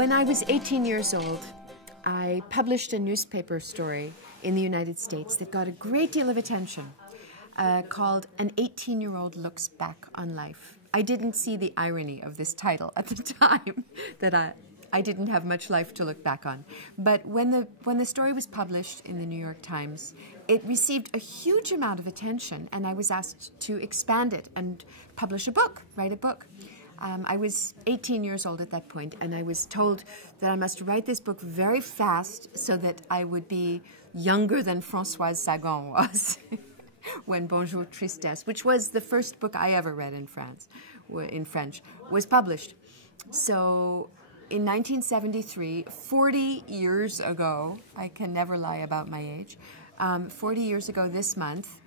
When I was 18 years old, I published a newspaper story in the United States that got a great deal of attention, called An 18-Year-Old Looks Back on Life. I didn't see the irony of this title at the time, that I didn't have much life to look back on. But when the story was published in the New York Times, it received a huge amount of attention, and I was asked to expand it and publish a book, write a book. I was 18 years old at that point, and I was told that I must write this book very fast so that I would be younger than Françoise Sagan was when Bonjour Tristesse, which was the first book I ever read in French, was published. So in 1973, 40 years ago, I can never lie about my age, 40 years ago this month,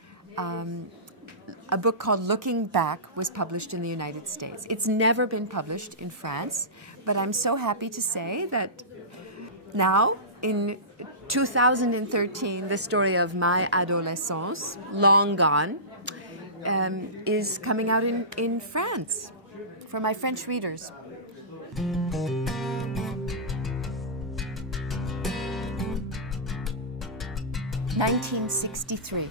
a book called Looking Back was published in the United States. It's never been published in France, but I'm so happy to say that now, in 2013, the story of my adolescence, long gone, is coming out in France for my French readers. (1963).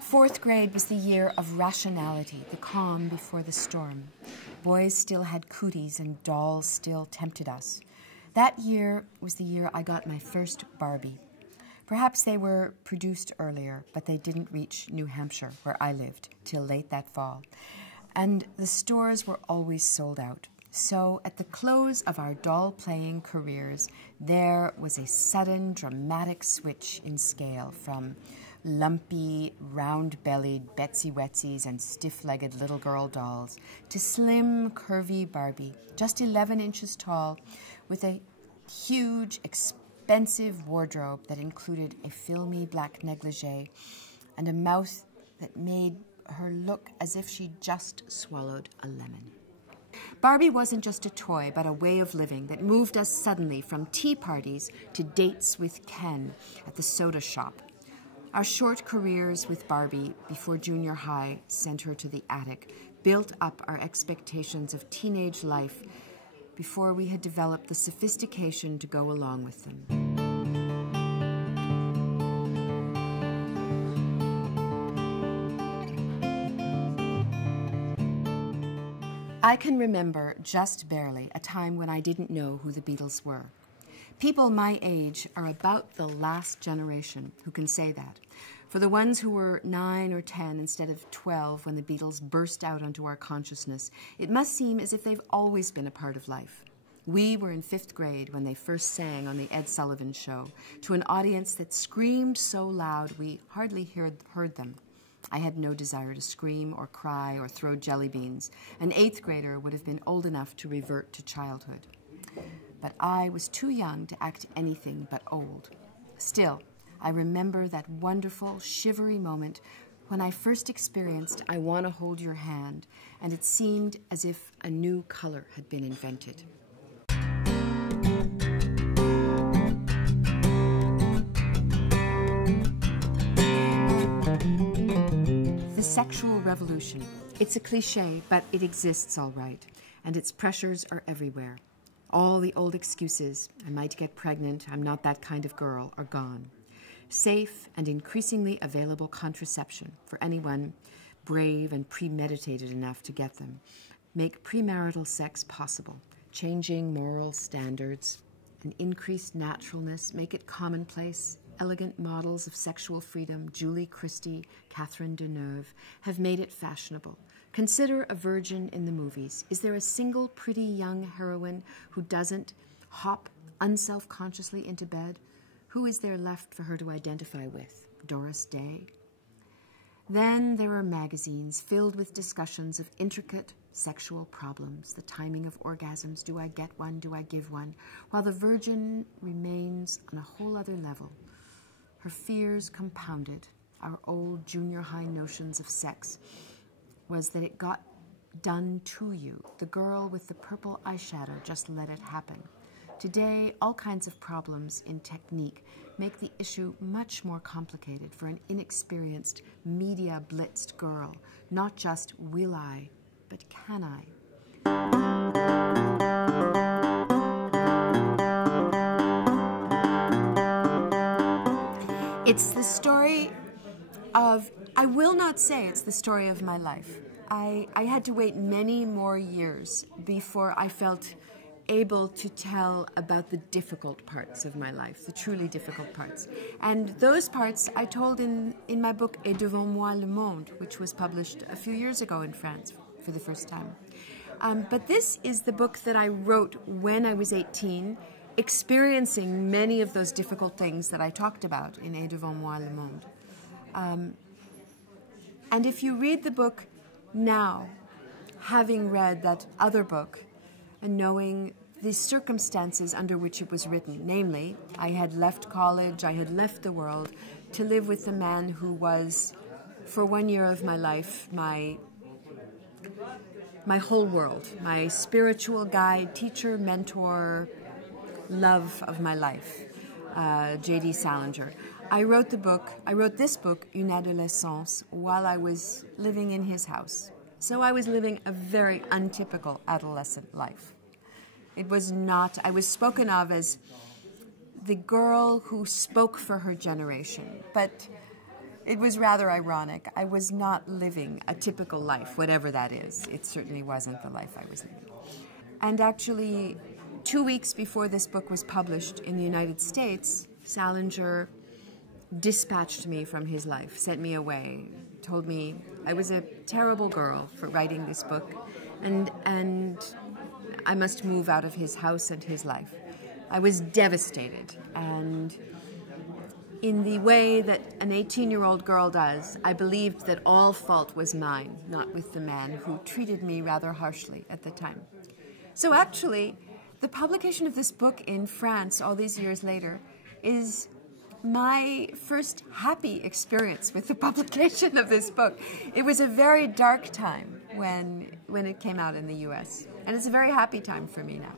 Fourth grade was the year of rationality, the calm before the storm. Boys still had cooties and dolls still tempted us. That year was the year I got my first Barbie. Perhaps they were produced earlier, but they didn't reach New Hampshire, where I lived, till late that fall. And the stores were always sold out. So at the close of our doll-playing careers, there was a sudden, dramatic switch in scale from lumpy, round-bellied Betsy Wetsies and stiff-legged little girl dolls to slim, curvy Barbie, just 11 inches tall, with a huge, expensive wardrobe that included a filmy black negligee and a mouth that made her look as if she just swallowed a lemon. Barbie wasn't just a toy, but a way of living that moved us suddenly from tea parties to dates with Ken at the soda shop. Our short careers with Barbie before junior high sent her to the attic, built up our expectations of teenage life before we had developed the sophistication to go along with them. I can remember, just barely, a time when I didn't know who the Beatles were. People my age are about the last generation who can say that. For the ones who were 9 or 10 instead of 12 when the Beatles burst out onto our consciousness, it must seem as if they've always been a part of life. We were in 5th grade when they first sang on the Ed Sullivan Show to an audience that screamed so loud we hardly heard them. I had no desire to scream or cry or throw jelly beans. An 8th grader would have been old enough to revert to childhood. But I was too young to act anything but old. Still, I remember that wonderful, shivery moment when I first experienced I Want to Hold Your Hand, and it seemed as if a new color had been invented. The sexual revolution. It's a cliche, but it exists all right, and its pressures are everywhere. All the old excuses, I might get pregnant, I'm not that kind of girl, are gone. Safe and increasingly available contraception for anyone brave and premeditated enough to get them make premarital sex possible. Changing moral standards and increased naturalness make it commonplace. Elegant models of sexual freedom, Julie Christie, Catherine Deneuve, have made it fashionable. Consider a virgin in the movies. Is there a single pretty young heroine who doesn't hop unselfconsciously into bed? Who is there left for her to identify with? Doris Day? Then there are magazines filled with discussions of intricate sexual problems, the timing of orgasms, do I get one, do I give one, while the virgin remains on a whole other level. Her fears compounded. Our old junior high notions of sex was that it got done to you. The girl with the purple eyeshadow just let it happen. Today, all kinds of problems in technique make the issue much more complicated for an inexperienced, media-blitzed girl. Not just will I, but can I? It's the story of, I will not say it's the story of my life. I had to wait many more years before I felt able to tell about the difficult parts of my life, the truly difficult parts. And those parts I told in my book Et devant moi le monde, which was published a few years ago in France for the first time. But this is the book that I wrote when I was 18, experiencing many of those difficult things that I talked about in Et devant moi le monde. And if you read the book now, having read that other book, and knowing the circumstances under which it was written, namely, I had left college, I had left the world to live with the man who was, for 1 year of my life, my whole world, my spiritual guide, teacher, mentor, love of my life, J.D. Salinger. I wrote this book, Une adolescence, while I was living in his house. So I was living a very untypical adolescent life. It was not, I was spoken of as the girl who spoke for her generation, but it was rather ironic. I was not living a typical life, whatever that is. It certainly wasn't the life I was living. And actually, 2 weeks before this book was published in the United States, Salinger dispatched me from his life, sent me away, told me I was a terrible girl for writing this book, and I must move out of his house and his life. I was devastated, and in the way that an 18-year-old girl does, I believed that all fault was mine, not with the man who treated me rather harshly at the time. So actually, the publication of this book in France all these years later is my first happy experience with the publication of this book. It was a very dark time when it came out in the U.S., and it's a very happy time for me now.